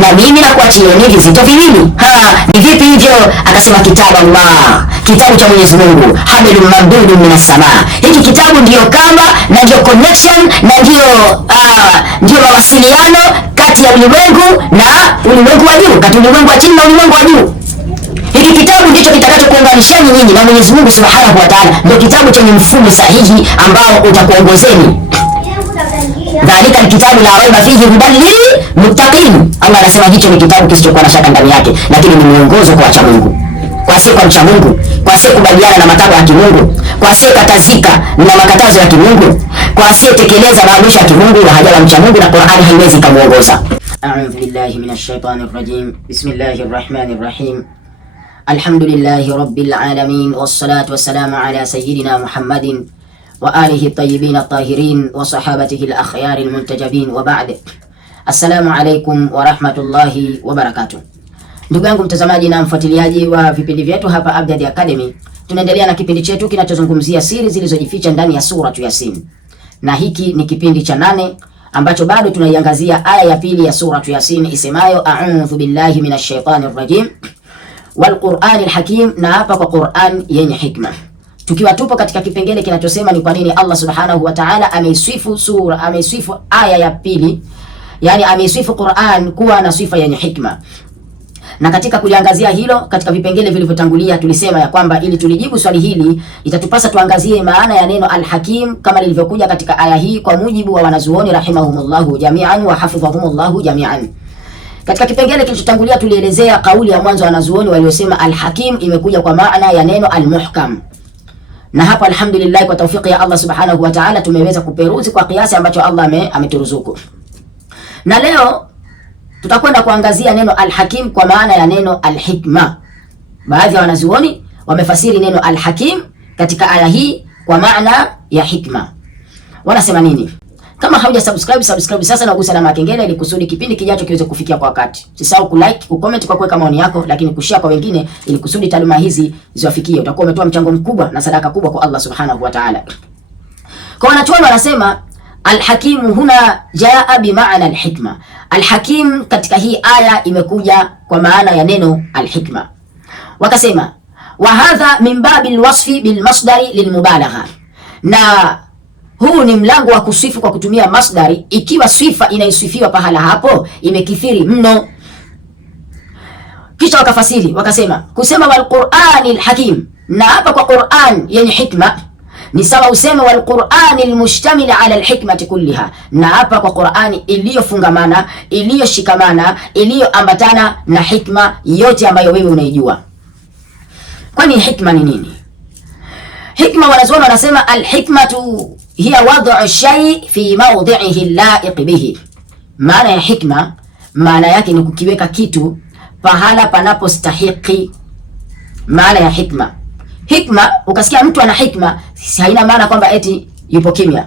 na mimi nakuachia ni vizito viwili. Ni vipi hivyo? Akasema kitabu Allah, kitabu cha Mwenyezi Mungu, hablum mamdudun minas samaa. Hiki kitabu ndiyo kamba na ndiyo connection na ndiyo mawasiliano kati ya ulimwengu na ulimwengu wa juu, kati ya ulimwengu wa chini na ulimwengu wa juu. Hiki kitabu ndicho kitakachokuunganisheni nyinyi na Mwenyezi Mungu Subhanahu wa Ta'ala. Ndio kitabu chenye mfumo sahihi ambao utakuongozeni. Dhalika alkitabu la raiba fihi hudan lilmuttaqin. Allah anasema hicho ni kitabu kisichokuwa na shaka ndani yake, lakini ni mwongozo kwa wacha Mungu, kwa asiye kwa mcha Mungu, kwa asiye kubaliana na matakwa ya kimungu, kwa asiye katazika na makatazo ya kimungu, kwa asiye tekeleza maamrisho ya kimungu na hajawa mcha Mungu, na Qur'ani haiwezi kumuongoza. A'udhu billahi minash shaitanir rajim. Bismillahir rahmanir rahim. Alhamdulillahi rabbil alamin, wassalatu wassalamu ala sayyidina Muhammadin wa alihi tayyibin at-tahirin wa sahabatihi al-akhyar al-muntajabin wa ba'd. Assalamu alaykum wa rahmatullahi wa barakatuh. Ndugu yangu mtazamaji na mfuatiliaji wa vipindi vyetu hapa Abdad Academy, tunaendelea na kipindi chetu kinachozungumzia siri zilizojificha ndani ya suratu Yasin, na hiki ni kipindi cha 8 ambacho bado tunaiangazia aya ya pili ya suratu Yasin isemayo a'udhu billahi minash shaitanir rajim wal qur'anil hakim, na hapa kwa Qur'an yenye hikma, tukiwa tupo katika kipengele kinachosema ni kwa nini Allah Subhanahu wa Ta'ala ameisifu aya ya pili, yani ameisifu Qur'an kuwa na sifa yenye hikma. Na katika kuliangazia hilo katika vipengele vilivyotangulia, tulisema ya kwamba ili tulijibu swali hili itatupasa tuangazie maana ya neno al-hakim kama lilivyokuja katika aya hii kwa mujibu wa wanazuoni rahimahumullahu jami'an wa hafidhahumullahu jami'an. Katika kipengele kilichotangulia tulielezea kauli ya mwanzo wa wanazuoni waliosema al-hakim imekuja kwa maana ya neno al-muhkam. Na hapa alhamdulillah kwa tawfiki ya Allah Subhanahu wa Ta'ala tumeweza kuperuzi kwa kiasi ambacho Allah ameturuzuku. Na leo tutakwenda kuangazia neno al-hakim kwa maana ya neno al-hikma. Baadhi ya wanazuoni wamefasiri neno al-hakim katika aya hii kwa maana ya hikma. Wanasema nini? Kama hauja subscribe sasa na ugusa alama ya kengele ili kusudi kipindi kijacho kiweze kufikia kwa wakati. Usisahau kulike, kucomment kwa kuweka maoni yako, lakini kushare kwa wengine ili kusudi taaluma hizi ziwafikie. Utakuwa umetoa mchango mkubwa na sadaka kubwa kwa Allah Subhanahu wa Ta'ala. Kwa wanachuoni wanasema al-hakim huna jaa bi maana al-hikma. Al-hakim katika hii aya imekuja kwa maana ya neno al-hikma. Wakasema wa hadha min babil wasfi bil masdari lil mubalagha, na huu ni mlango wa kusifu kwa kutumia masdari ikiwa sifa inayosifiwa pahala hapo imekithiri mno. Kisha wakafasiri wakasema kusema wal Qur'anil hakim, na hapa kwa Qur'an yenye hikma ni sawa useme wal Qur'anil mushtamil ala al hikmati kulliha, na hapa kwa Qur'ani iliyofungamana, iliyoshikamana, iliyoambatana na hikma yote ambayo wewe unaijua. Kwani hikma ni nini? Hikma wanazuoni wanasema al-hikmatu hiya wad'u shay fi mawdi'ihi al-la'iq bihi. Maana ya hikma, maana yake ni kukiweka kitu pahala panapostahiki. Maana ya hikma. Hikma, ukasikia mtu ana hikma, haina maana kwamba eti yupo kimya.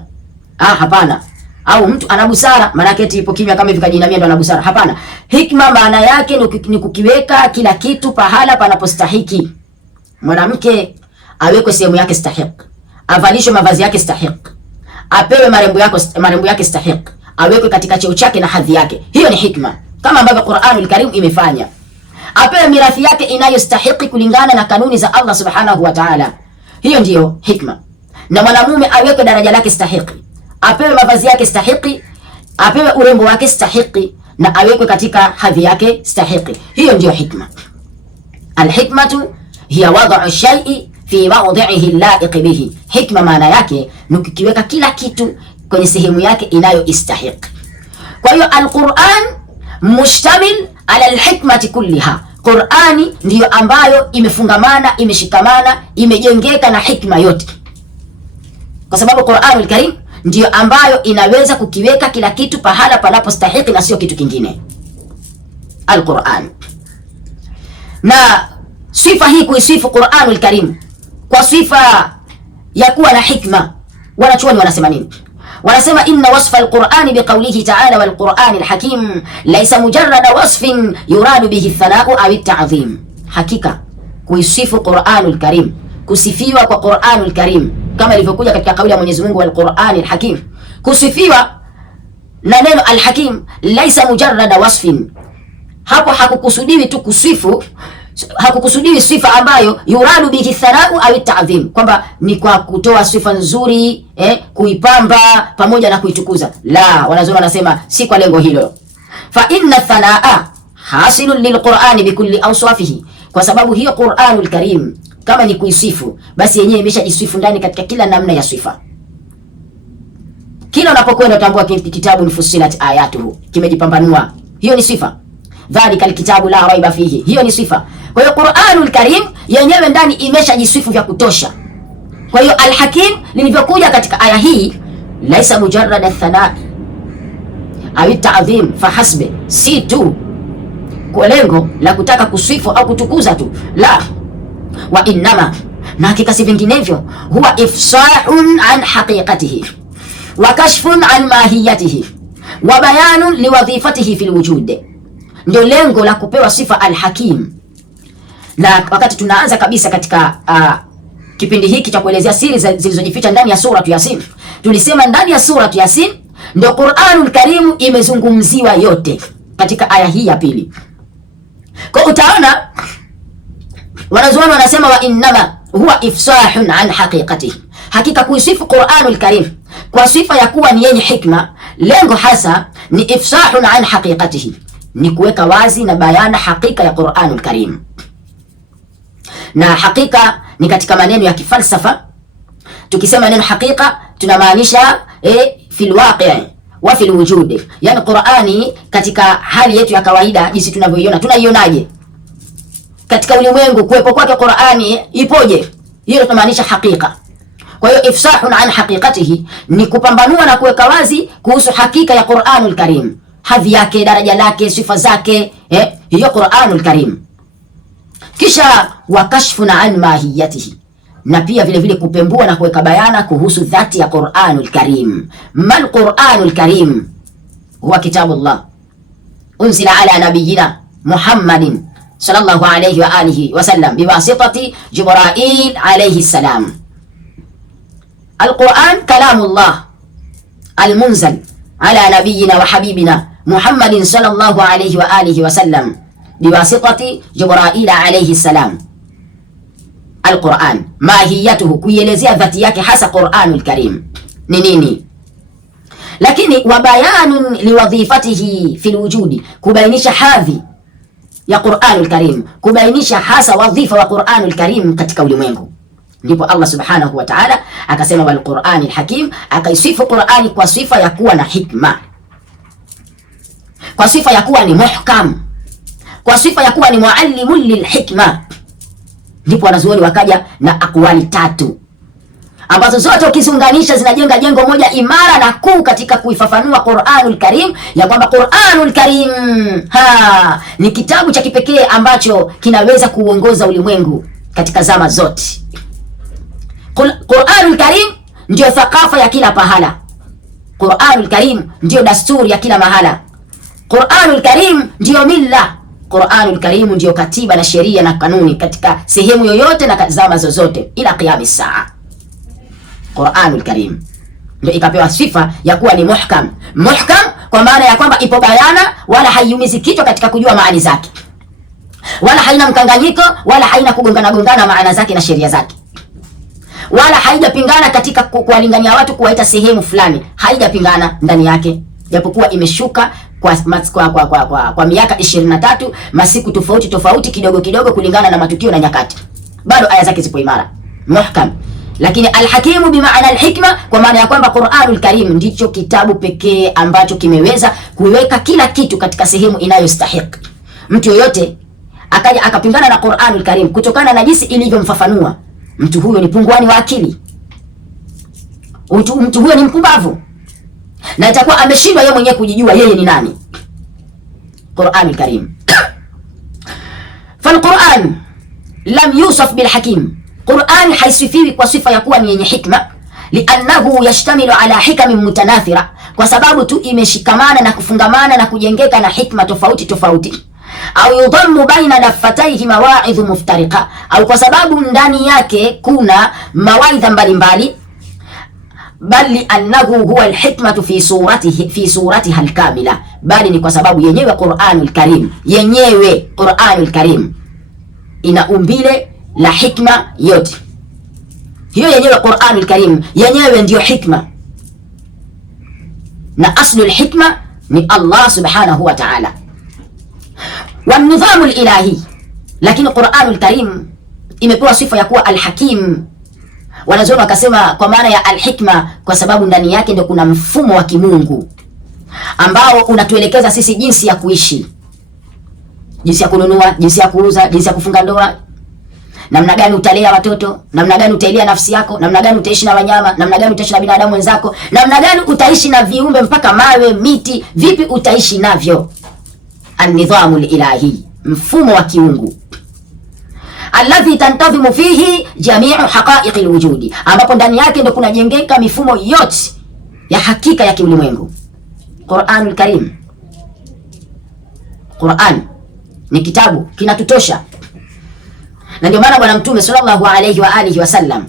Hapana. Au mtu ana busara, maana yake eti yupo kimya kama hivi kajinamia ndo ana busara. Hapana. Hikma maana yake ni kukiweka kila kitu pahala panapostahiki. Mwanamke awekwe sehemu yake stahiki, avalishwe mavazi yake stahiki, apewe marembo yake stahiki, awekwe katika cheo chake na hadhi yake. Hiyo ni hikma, kama ambavyo Qur'anul Karim imefanya. Apewe mirathi yake inayostahiki kulingana na kanuni za Allah Subhanahu wa Ta'ala. Hiyo ndiyo hikma. Na mwanamume awekwe daraja lake stahiki, apewe mavazi yake stahiki, apewe urembo wake stahiki, na awekwe katika hadhi yake stahiki. Hiyo ndiyo hikma. Al-hikmatu hiya wad'u shay'i fi mawdi'ihi al-la'iq bihi. Hikma maana yake ni kukiweka kila kitu kwenye sehemu yake inayostahiki. Kwa hiyo al-Qur'an mushtamil ala al-hikmati kulliha. Qur'ani ndiyo ambayo imefungamana, imeshikamana, imejengeka na hikma yote, kwa sababu Qur'anul Karim ndiyo ambayo inaweza kukiweka kila kitu pahala panapostahiki na sio kitu kingine. Al-Qur'an. Na sifa hii kuisifu Qur'anul Karim kwa sifa ya kuwa na hikma, wanachuoni wanasema nini? Wanasema inna wasfa al-Qur'ani biqawlihi ta'ala wal Qur'anil hakim laysa mujarrada wasfin yuradu bihi thana'u aw at-ta'zim. Hakika kuisifu Qur'anul Karim, kusifiwa kwa Qur'anul Karim kama ilivyokuja katika kauli ya Mwenyezi Mungu wal Qur'anil hakim, kusifiwa na neno al-hakim laysa mujarrada wasfin, hapo hakukusudiwi tu kusifu, hakukusudiwi sifa ambayo yuradu bihi thanau au ta'dhim, kwamba ni kwa kutoa sifa nzuri kuipamba pamoja na kuitukuza. La, wanazuoni wanasema si kwa lengo hilo. Fa inna thanaa hasilun lilqur'ani bikulli awsafihi, kwa sababu hiyo Qur'anul Karim kama ni kuisifu, basi yenyewe imeshajisifu ndani katika kila namna ya sifa. Kila unapokwenda utambua kitabu Fussilat ayatuhu, kimejipambanua, hiyo ni sifa. Dhalika alkitabu la raiba fihi, hiyo ni sifa. Kwa hiyo Qur'anul Karim yenyewe ndani imeshajisifu vya kutosha. Kwa hiyo Al-Hakim lilivyokuja katika aya hii, laisa mujarrad athana au ta'dhim fahasbe, si tu kwa lengo la kutaka kusifu au kutukuza tu, la, wa innama, na hakika si vinginevyo, huwa ifsahun an haqiqatihi wa kashfun an mahiyatihi wa bayanun liwadhifatihi fil wujud. Ndio lengo la kupewa sifa Al-Hakim. Na wakati tunaanza kabisa katika kipindi hiki cha kuelezea siri zilizojificha ndani ya sura Yasin, tulisema ndani ya sura Yasin ndio Qur'anul Karim imezungumziwa yote katika aya hii ya pili. Kwa utaona wanazuoni wanasema wa innama huwa ifsahun an haqiqatihi, hakika kuisifu Qur'anul Karim kwa sifa ya kuwa ni yenye hikma, lengo hasa ni ifsahun an haqiqatihi, ni kuweka wazi na bayana hakika ya Qur'anul Karim. Na hakika ni katika maneno ya kifalsafa. Tukisema neno hakika tunamaanisha fil waqi' wa fil wujud, yani Qur'ani katika hali yetu ya kawaida jinsi tunavyoiona, tunaionaje katika ulimwengu, kuwepo kwake Qur'ani ipoje, hiyo tunamaanisha hakika. Kwa hiyo ifsahun an haqiqatihi ni kupambanua na kuweka wazi kuhusu hakika ya Qur'anul Karim, hadhi yake, daraja lake, sifa zake, hiyo Qur'anul Karim. Kisha wakashfun an mahiyatihi, na pia vile vile kupembua na kuweka bayana kuhusu dhati ya Qur'anul Karim. Mal Qur'anul Karim huwa kitabullah unzila ala nabiyina Muhammadin sallallahu alayhi wa alihi wa sallam biwasitati Jibril alayhi salam. Al-Qur'an kalamullah al-munzal ala nabiyina wa habibina Muhammadin sallallahu alayhi wa alihi wa sallam biwasitati Jibril alayhi salam. Al-Qur'an mahiyatuhu, kuielezea dhati yake hasa Qur'anul Karim ni nini, lakini wa bayanun liwadhifatihi fil wujudi, kubainisha hadhi ya Qur'anul Karim, kubainisha hasa wadhifa wa Qur'anul Karim katika ulimwengu. Ndipo Allah subhanahu wa ta'ala akasema wal Qur'anil Hakim, akaisifu Qur'ani kwa sifa ya kuwa na hikma, kwa sifa ya kuwa ni muhkam, kwa sifa ya kuwa ni muallimun lilhikma. Ndipo wanazuoni wakaja na akwali tatu ambazo zote ukiziunganisha zinajenga jengo moja imara na kuu katika kuifafanua Qur'anul Karim, ya kwamba Qur'anul Karim ni kitabu cha kipekee ambacho kinaweza kuuongoza ulimwengu katika zama zote. Qur'anul Karim ndio thakafa ya kila pahala. Qur'anul Karim ndio dasturi ya kila mahala. Qur'anul Karim ndio milla. Qur'anul Karim ndio katiba na sheria na kanuni katika sehemu yoyote na zama zozote ila qiyamis saa. Qur'anul Karim ndio ikapewa sifa ya kuwa ni muhkam. Muhkam kwa maana ya kwamba ipo bayana, wala haiumizi kichwa katika kujua maana zake, wala haina mkanganyiko, wala haina kugongana maana zake na sheria zake, wala haijapingana katika kuwalingania watu kuwaita sehemu fulani, haijapingana ndani yake, japokuwa imeshuka kwa miaka 23 masiku tofauti tofauti kidogo kidogo kulingana na matukio na nyakati, bado aya zake zipo imara, muhkam. Lakini Al-Hakimu bi maana al-hikma, kwa maana ya kwamba Qur'anul Karim ndicho kitabu pekee ambacho kimeweza kuweka kila kitu katika sehemu inayostahili. Mtu yoyote akaja akapingana na Qur'anul Karim kutokana na jinsi ilivyomfafanua, mtu huyo ni punguani wa akili, mtu huyo ni mpumbavu, na itakuwa ameshindwa yeye mwenyewe kujijua yeye ni nani. Qur'anul Karim fal-Qur'an lam yusaf bil hakim, Qur'an haisifiwi kwa sifa ya kuwa ni yenye hikma, liannahu yashtamilu ala hikamin mutanathira, kwa sababu tu imeshikamana na kufungamana na kujengeka na hikma tofauti tofauti, au yudhammu baina dafataihi mawaidhu muftariqa, au kwa sababu ndani yake kuna mawaidha mbalimbali, bali annahu huwa alhikmatu fi suratiha alkamila, bali ni kwa sababu yenyewe Qur'anul Karim, yenyewe Qur'anul Karim ina umbile la hikma yote. Hiyo yenyewe Qur'anul Karim yenyewe ndiyo hikma, na aslu alhikma ni Allah subhanahu wa ta'ala wa nidhamu ilahi. Lakini Qur'anul Karim imepewa sifa ya kuwa alhakim. Wanazuoni wakasema kwa maana ya alhikma kwa sababu ndani yake ndio kuna mfumo wa kimungu ambao unatuelekeza sisi jinsi ya kuishi, jinsi ya kununua, jinsi ya kuuza, jinsi ya kufunga ndoa, namna gani utalea watoto, namna gani utailea nafsi yako, namna gani utaishi na wanyama, namna gani utaishi na binadamu wenzako, namna gani utaishi na viumbe mpaka mawe, miti, vipi utaishi navyo. An-nidhamu ilahi, mfumo wa kiungu, alladhi tantadhimu fihi jamiu haqaiqi alwujudi, ambapo ndani yake ndio kunajengeka mifumo yote ya hakika ya kiulimwengu. Qur'anul Karim, Qur'an ni kitabu kinatutosha, na ndio maana Bwana Mtume sallallahu alayhi wa alihi wasallam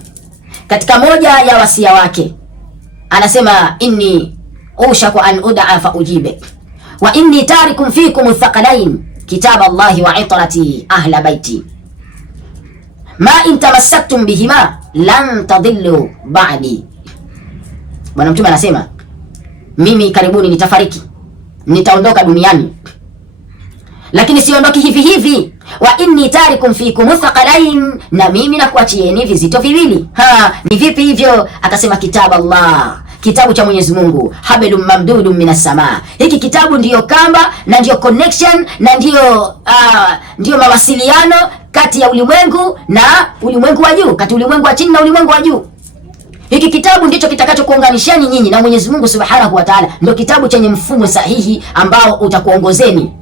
katika moja ya wasia wake anasema, inni ushaku an ud'a fa ujibe wa inni tarikum fikum thaqalain kitab Allahi wa itrati ahla baiti ma in tamassaktum bihima lan tadillu ba'di. Bwana Mtume anasema, mimi karibuni nitafariki, nitaondoka duniani, lakini siondoki hivi hivi. Wa inni tarikum fikum thaqalain, na mimi nakuachieni vizito viwili. Ni vipi hivyo? Akasema kitabu Allah, kitabu cha Mwenyezi Mungu, hablum mamdudun minas samaa. Hiki kitabu ndiyo kamba na ndiyo connection na ndiyo mawasiliano kati ya ulimwengu na ulimwengu wa juu, kati ulimwengu wa chini na ulimwengu wa juu. Hiki kitabu ndicho kitakachokuunganisheni nyinyi na Mwenyezi Mungu Subhanahu wa Ta'ala, ndio kitabu chenye mfumo sahihi ambao utakuongozeni.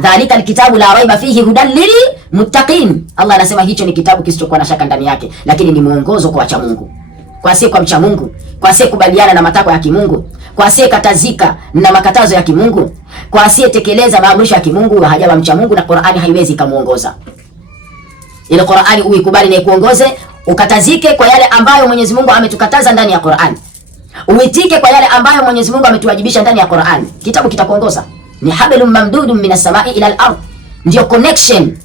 Dhalika alkitabu la raiba fihi hudan lil muttaqin. Allah anasema hicho ni kitabu kisichokuwa na shaka ndani yake, lakini ni mwongozo kwa wacha Mungu, kwa asiye kwa mcha Mungu, kwa asiye kubaliana na matakwa ya kimungu, kwa asiye katazika na makatazo ya kimungu, kwa asiye tekeleza maamrisho ya kimungu, hajawa mcha Mungu, na Qur'ani haiwezi kumuongoza. Ile Qur'ani uikubali na ikuongoze, ukatazike kwa yale ambayo Mwenyezi Mungu ametukataza ndani ya Qur'ani, uitike kwa yale ambayo Mwenyezi Mungu ametuwajibisha ndani ya Qur'ani, kitabu kitakuongoza. Ni hablum mamdudun minas samai ila al-ard, ndio connection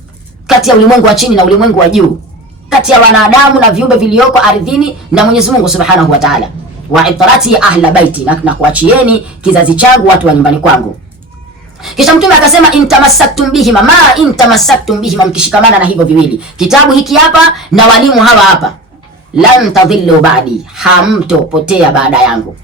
kati ya ulimwengu wa chini na ulimwengu wa juu, kati ya wanadamu na viumbe vilioko ardhini na Mwenyezi Mungu Subhanahu wa Ta'ala. Wa itrati ahla baiti, na kuachieni kizazi changu, watu wa nyumbani kwangu. Kisha Mtume akasema, intamassaktum bihima ma intamassaktum bihima, mkishikamana na hivyo viwili, kitabu hiki hapa na walimu hawa hapa, lan tadhillu ba'di, hamtopotea baada yangu.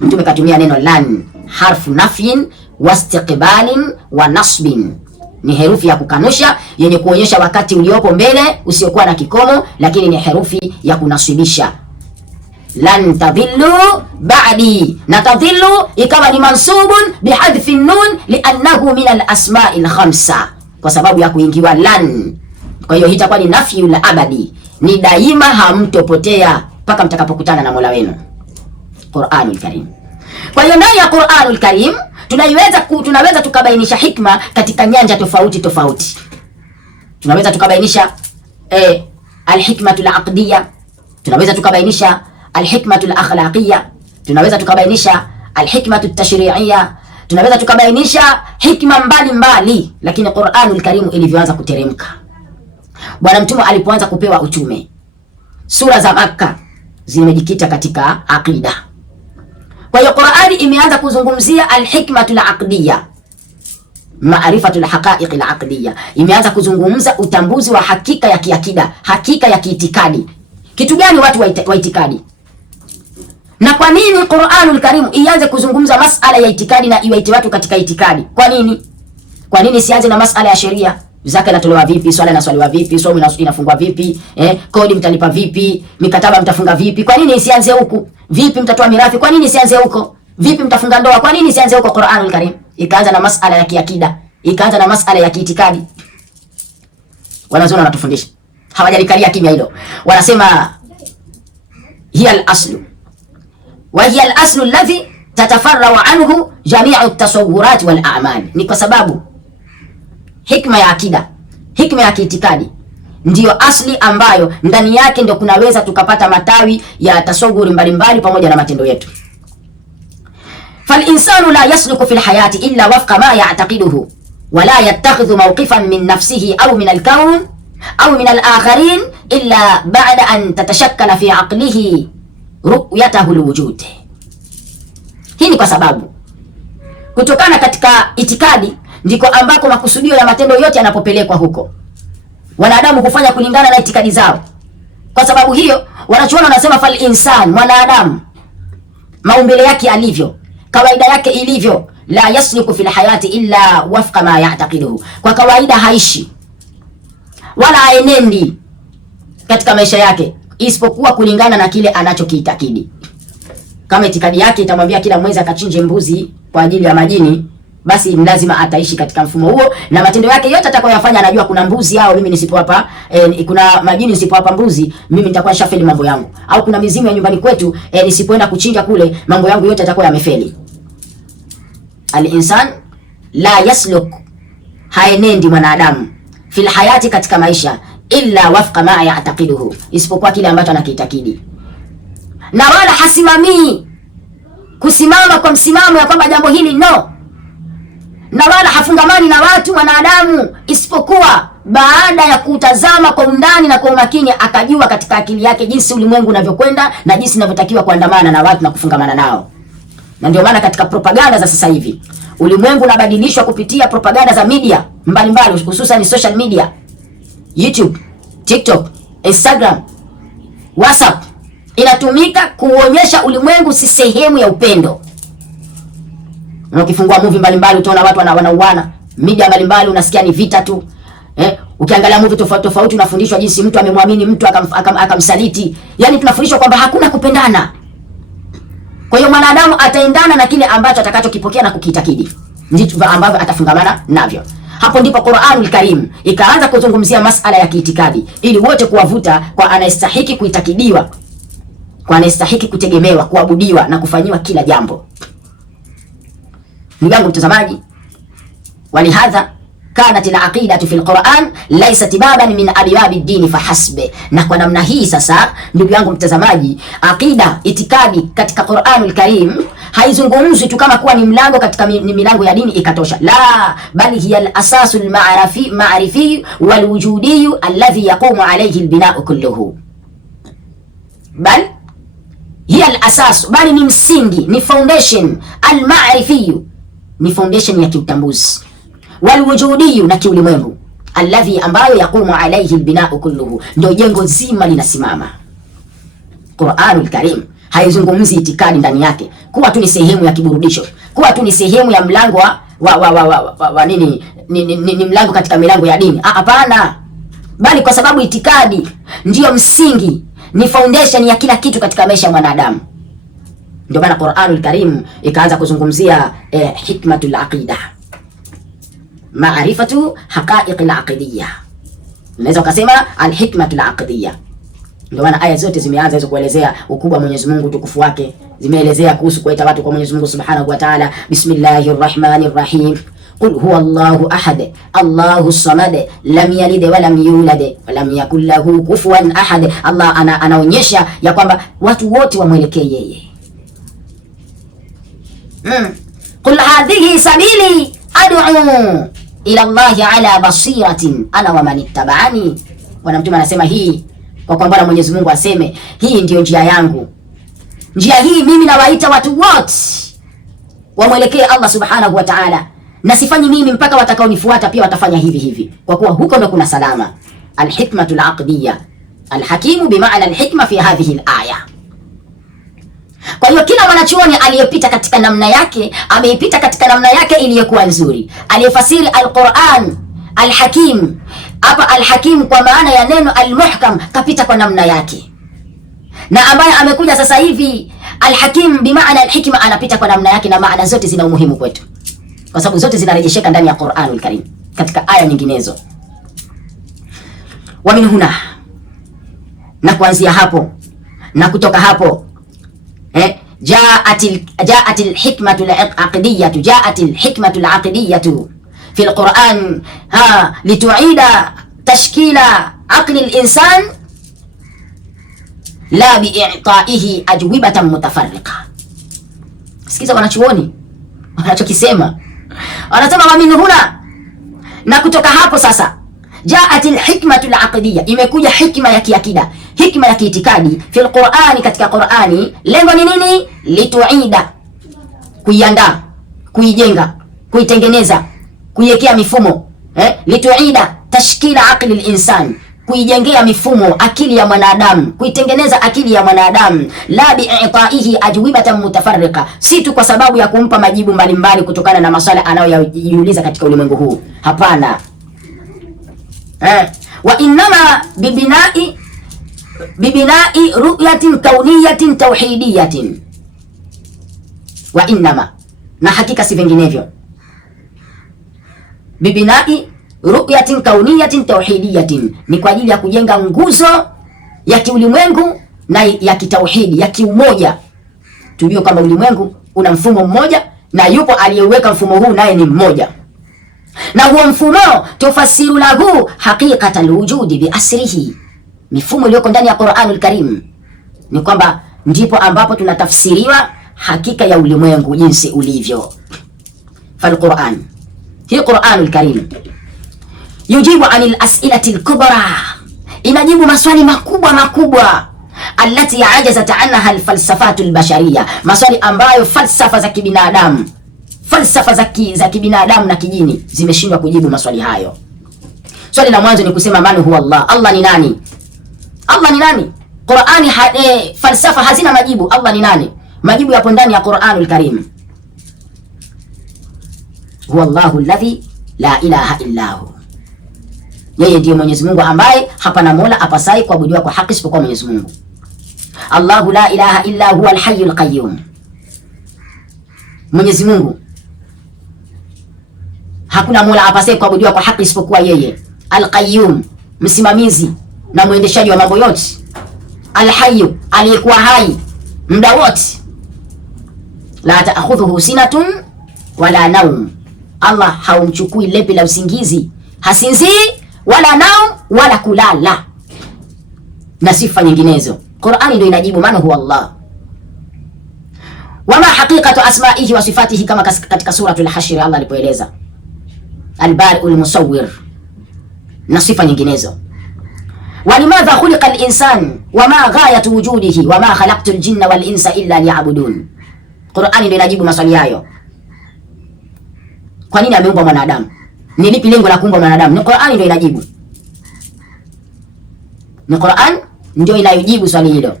Mtume katumia neno lan, harfu nafyin wastiqbalin wa nasbin, ni herufi ya kukanusha yenye kuonyesha wakati uliopo mbele usiokuwa na kikomo, lakini ni herufi ya kunasibisha. Lan tadhillu ba'di, na tadhillu ikawa ni mansubun bihadfi nun liannahu min alasma'i alkhamsa, kwa sababu ya kuingiwa lan. Kwa hiyo itakuwa ni nafyu la abadi, ni daima hamtopotea mpaka mtakapokutana na Mola wenu. Qur'anul Karim. Kwa hiyo ndani ya Qur'anul Karim tunaweza tukabainisha hikma katika nyanja tofauti tofauti. Tunaweza tukabainisha alhikmatul aqdiyya, tunaweza tukabainisha alhikmatul akhlaqiyya, tunaweza tukabainisha alhikmatut tashri'iyya, tunaweza tukabainisha hikma mbalimbali. Lakini Qur'anul Karim ilivyoanza kuteremka, Bwana Mtume alipoanza kupewa utume, sura za Makka zimejikita katika aqida. Kwa hiyo Qur'ani imeanza kuzungumzia alhikmatul aqdiyya, maarifatul haqa'iqil aqdiyya, imeanza kuzungumza utambuzi wa hakika ya kiakida, hakika ya kiitikadi. Kitu gani watu wa itikadi? Na kwa nini Qur'anul Karim ianze kuzungumza masala ya itikadi na iwaite watu katika itikadi? Kwa nini? Kwa nini sianze na masala ya sheria? Zaka inatolewa vipi? Swala inaswaliwa vipi? Somo inafungwa vipi? Kodi mtalipa vipi? Mikataba mtafunga vipi? Kwa nini isianze huku? Vipi mtatoa mirathi? Kwa nini isianze huko? Vipi mtafunga ndoa? Kwa nini isianze huko? Qur'anul Karim ikaanza na masala ya kiakida, ikaanza na masala ya kiitikadi. Wanazuoni wanatufundisha, hawajalikalia kimya hilo. Wanasema hiya al-aslu wa hiya al-aslu alladhi tatafarra'u anhu jami'u at-tasawwurat wal a'mal. Ni kwa sababu hikma ya akida, hikma ya kiitikadi, ndiyo asli ambayo ndani yake ndio kunaweza tukapata matawi ya tasawuri mbalimbali pamoja na matendo yetu. Falinsanu la yasluku fil hayati illa wafqa ma ya'taqiduhu wala yattakhidhu mawqifan min nafsihi au min al-kawn au min al-akharin illa ba'da an tatashakkala fi aqlihi ru'yatahu al-wujud. Hii ni kwa sababu kutokana katika itikadi ndiko ambako makusudio ya matendo yote yanapopelekwa huko, wanadamu kufanya kulingana na itikadi zao. Kwa sababu hiyo wanachuoni wanasema fal insan, mwanadamu maumbile yake alivyo, kawaida yake ilivyo, la yasliku fil hayati illa wafqa ma ya'taqiduhu, kwa kawaida haishi wala aenendi katika maisha yake isipokuwa kulingana na kile anachokiitakidi. Kama itikadi yake itamwambia kila mwezi akachinje mbuzi kwa ajili ya majini, basi lazima ataishi katika mfumo huo, na matendo yake yote atakayoyafanya anajua kuna mbuzi hao, mimi nisipowapa kuna majini nisipowapa mbuzi mimi nitakuwa shafeli mambo yangu, au kuna mizimu ya nyumbani kwetu nisipoenda kuchinja kule mambo yangu yote yatakuwa yamefeli. Al-insan la yasluk, haenendi mwanadamu fil hayati, katika maisha, illa wafqa ma ya'taqiduhu, isipokuwa kile ambacho anakiitakidi, na wala hasimamii kusimama kwa msimamo ya kwamba jambo hili no, na wala hafungamani na watu wanadamu isipokuwa baada ya kutazama kwa undani na kwa umakini, akajua katika akili yake jinsi ulimwengu unavyokwenda na jinsi inavyotakiwa kuandamana na watu na kufungamana nao. Na ndio maana katika propaganda za sasa hivi ulimwengu unabadilishwa kupitia propaganda za media mbalimbali, hususan social media, YouTube, TikTok, Instagram, WhatsApp, inatumika kuonyesha ulimwengu si sehemu ya upendo. Ukifungua movie mbalimbali utaona watu wanauana, media mbalimbali unasikia ni vita tu. Ukiangalia movie tofauti tofauti unafundishwa jinsi mtu amemwamini mtu akamsaliti. Yaani tunafundishwa kwamba hakuna kupendana. Kwa hiyo mwanadamu ataendana na kile ambacho atakachokipokea na kukiitakidi, ndivyo ambavyo atafungamana navyo. Hapo ndipo Qur'anul Karim ikaanza kuzungumzia masala ya kiitikadi, ili wote kuwavuta kwa anayestahiki kuitakidiwa, kwa anayestahiki kutegemewa, kuabudiwa na kufanyiwa kila jambo. Ndugu yangu mtazamaji, walihadha kanat al-aqidatu fi al-Qur'an laysat baban min abwab ad-din fahasbe. Na kwa namna hii sasa, ndugu yangu mtazamaji, aqida, itikadi katika Qur'anul Karim haizungumzwi tu kama kuwa ni mlango katika milango ya dini ikatosha, la, bali hiya al-asasu al-ma'rifi wal-wujudi alladhi yaqumu alayhi al-bina'u kulluhu. Bal hiya al-asas, bali ni msingi, ni foundation, al-ma'rifi, ni foundation ya kiutambuzi, walwujudiyu, na kiulimwengu, alladhi, ambayo yaqumu alayhi albina'u kulluhu, ndio jengo zima linasimama. Qur'anul Karim haizungumzi itikadi ndani yake kuwa tu ni sehemu ya kiburudisho, kuwa tu ni sehemu ya mlango wa nini, ni mlango katika milango ya dini. Hapana, bali kwa sababu itikadi ndiyo msingi, ni foundation ya kila kitu katika maisha ya mwanadamu. Ndio maana Qur'anul Karim ikaanza kuzungumzia hikmatul aqida, maarifatu haqa'iqil aqidiyya. Unaweza ukasema al-hikmatul aqidiyya. Ndio maana aya zote zimeanza hizo kuelezea ukubwa wa Mwenyezi Mungu, utukufu wake, zimeelezea kuhusu kuita watu kwa Mwenyezi Mungu Subhanahu wa Ta'ala. Bismillahir Rahmanir Rahim. Qul huwa Allahu ahad, Allahu samad, lam yalid wa lam yulad wa lam yakul lahu kufuwan ahad. Allah anaonyesha ya kwamba watu wote wamwelekee yeye. Qul hadhihi sabili ad'u ila Allahi ala basiratin ana wa man ittaba'ani. Bwana Mtume anasema hii kwa kwamba Mwenyezi Mungu aseme hii ndiyo njia yangu, njia hii mimi nawaita watu wote wamwelekee Allah Subhanahu wa Ta'ala, na sifanyi mimi mpaka watakaonifuata pia watafanya hivi hivi, kwa kuwa huko ndo kuna salama. Alhikmatul aqdiyya, alhakimu bimaana alhikma fi hadhihi alaya. Kwa hiyo kila mwanachuoni aliyepita katika namna yake ameipita katika namna yake iliyokuwa nzuri. Aliyefasiri alquran alhakim, hapa alhakim kwa maana ya neno almuhkam, kapita kwa namna yake, na ambaye amekuja sasa hivi alhakim bimaana alhikma anapita kwa namna yake, na maana zote zina umuhimu kwetu kwa sababu zote zinarejesheka ndani ya Qur'anul Karim katika aya nyinginezo. Wa min huna, na kuanzia hapo na kutoka hapo جاءت الحكمة العقدية في القرآن لتعيد تشكيل aqli al-insan la bi'itaihi ajwibatan mutafarriqa. Sikiza wanachuoni wanachokisema, wanasema wa min huna, na kutoka hapo sasa, jaatil hikmatul aqdiyya, imekuja hikma ya kiakida, hikma ya kiitikadi fil Qur'ani, katika Qur'ani. Lengo ni nini? Lituida, kuiandaa, kuijenga, kuitengeneza, kuiwekea mifumo, lituida tashkila aqli al-insan, kuijengea mifumo akili ya mwanadamu, kuitengeneza akili ya mwanadamu. La bi'itaihi ajwibatan mutafarriqa, si tu kwa sababu ya kumpa majibu mbalimbali kutokana na maswala anayojiuliza katika ulimwengu huu. Hapana. Wa innama bibinai ru'yatin kauniyatin tauhidiyatin. Wa innama, na hakika si vinginevyo, bibinai ru'yatin kauniyatin tauhidiyatin, ni kwa ajili ya kujenga nguzo ya kiulimwengu na ya kitauhidi, ya kiumoja. Tujue kwamba ulimwengu una mfumo mmoja na yupo aliyeweka mfumo huu, naye ni mmoja, na huo mfumo tufasiru lahu haqiqatal wujudi bi asrihi. Mifumo iliyoko ndani ya Qur'anul Karim ni kwamba ndipo ambapo tunatafsiriwa hakika ya ulimwengu jinsi ulivyo. Fal Qur'an, hii Qur'anul Karim yujibu anil as'ilati al-kubra, inajibu maswali makubwa makubwa, allati ajazat anha al-falsafatu al-bashariyya, maswali ambayo falsafa za kibinadamu, falsafa za kibinadamu na kijini zimeshindwa kujibu maswali hayo. Swali la mwanzo ni kusema man huwa Allah, Allah ni nani? Allah ni nani? Qur'ani falsafa hazina majibu. Allah ni nani? Majibu yapo ndani ya Qur'anul Karim. Huwa Allahu alladhi la ilaha illa hu, yeye ndiye Mwenyezi Mungu ambaye hapana mola apasai kuabudiwa kwa haki isipokuwa Mwenyezi Mungu. Allahu la ilaha illa huwa al-hayyul qayyum, Mwenyezi Mungu hakuna mola apasai kuabudiwa kwa haki isipokuwa yeye. Al-qayyum, msimamizi na mwendeshaji wa mambo yote. Al-hayyu, aliyekuwa hai muda wote. La ta'khudhuhu sinatun wala naum, Allah haumchukui lepi la usingizi, hasinzii wala naum wala kulala, na sifa nyinginezo. Qur'ani ndio inajibu man huwa Allah. Wama haqiqatu asma'ihi wa sifatihi, kama katika suratul Hashr Allah alipoeleza al-bari'ul musawwir na sifa nyinginezo. Walimadha khuliqa al-insan wama ghayatu wujudihi wama khalaqtu al-jinna wal insa illa liya'budun. Qur'ani ndio inajibu maswali hayo. Kwa nini ameumbwa mwanadamu? Ni lipi lengo la kuumba mwanadamu? Ni Qur'ani ndio inajibu. Ni Qur'an ndio inayojibu swali hilo.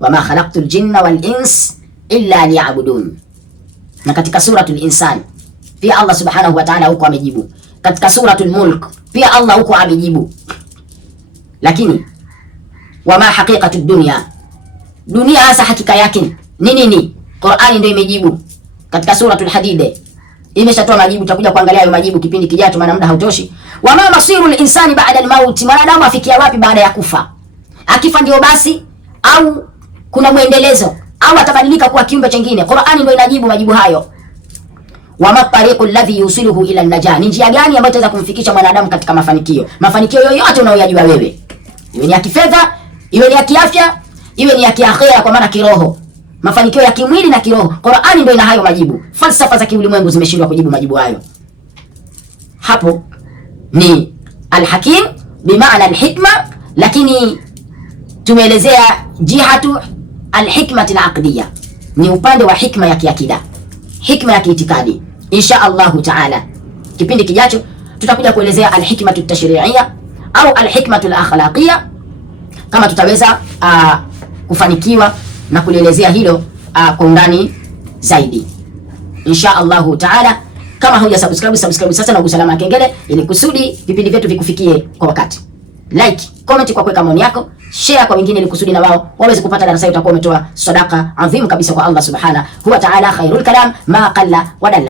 Wama khalaqtul jinna wal ins illa liya'budun. Na katika suratul Insan pia Allah subhanahu wa ta'ala huko amejibu. Katika suratul Mulk pia Allah huko amejibu. Lakini wama haqiqatud dunya, dunia hasa hakika yake ni nini? Qur'ani ndio imejibu. Katika suratul Hadid imeshatoa majibu, tutakuja kuangalia hayo majibu kipindi kijacho, maana muda hautoshi. Wama masirul insani ba'da al-maut, mwanadamu afikia wapi baada ya kufa? Akifa ndio basi au kuna mwendelezo au atabadilika kuwa kiumbe kingine? Qur'ani ndio inajibu majibu hayo. Wama tariqu alladhi yusiluhu ila an-najah, ni njia gani ambayo itaweza kumfikisha mwanadamu katika mafanikio? Mafanikio yoyote unayoyajua wewe, iwe ni ya kifedha, iwe ni ya kiafya, iwe ni ya kiakhera, kwa maana kiroho, mafanikio ya kimwili na kiroho, Qur'ani ndio ina hayo majibu. Falsafa za kiulimwengu zimeshindwa kujibu majibu hayo. Hapo ni al-hakim bimaana al-hikma, lakini tumeelezea jihatu al-hikmati al-aqdiyya, ni upande wa hikma ya kiakida, hikma ya kiitikadi. Insha Allahu taala kipindi kijacho tutakuja kuelezea al-hikmatu at-tashri'iyya au al-hikmatu al-akhlaqiyya, kama tutaweza kufanikiwa na kulielezea hilo kwa undani zaidi insha Allahu taala. Kama huja subscribe sasa na usalama kengele, ili kusudi vipindi vyetu vikufikie kwa wakati. Like, comment kwa kuweka maoni yako, share kwa wengine, ili kusudi na wao waweze kupata darasa hili. Utakuwa umetoa sadaka adhimu kabisa kwa Allah subhanahu wa ta'ala. Khairul kalam ma qalla wa dalla.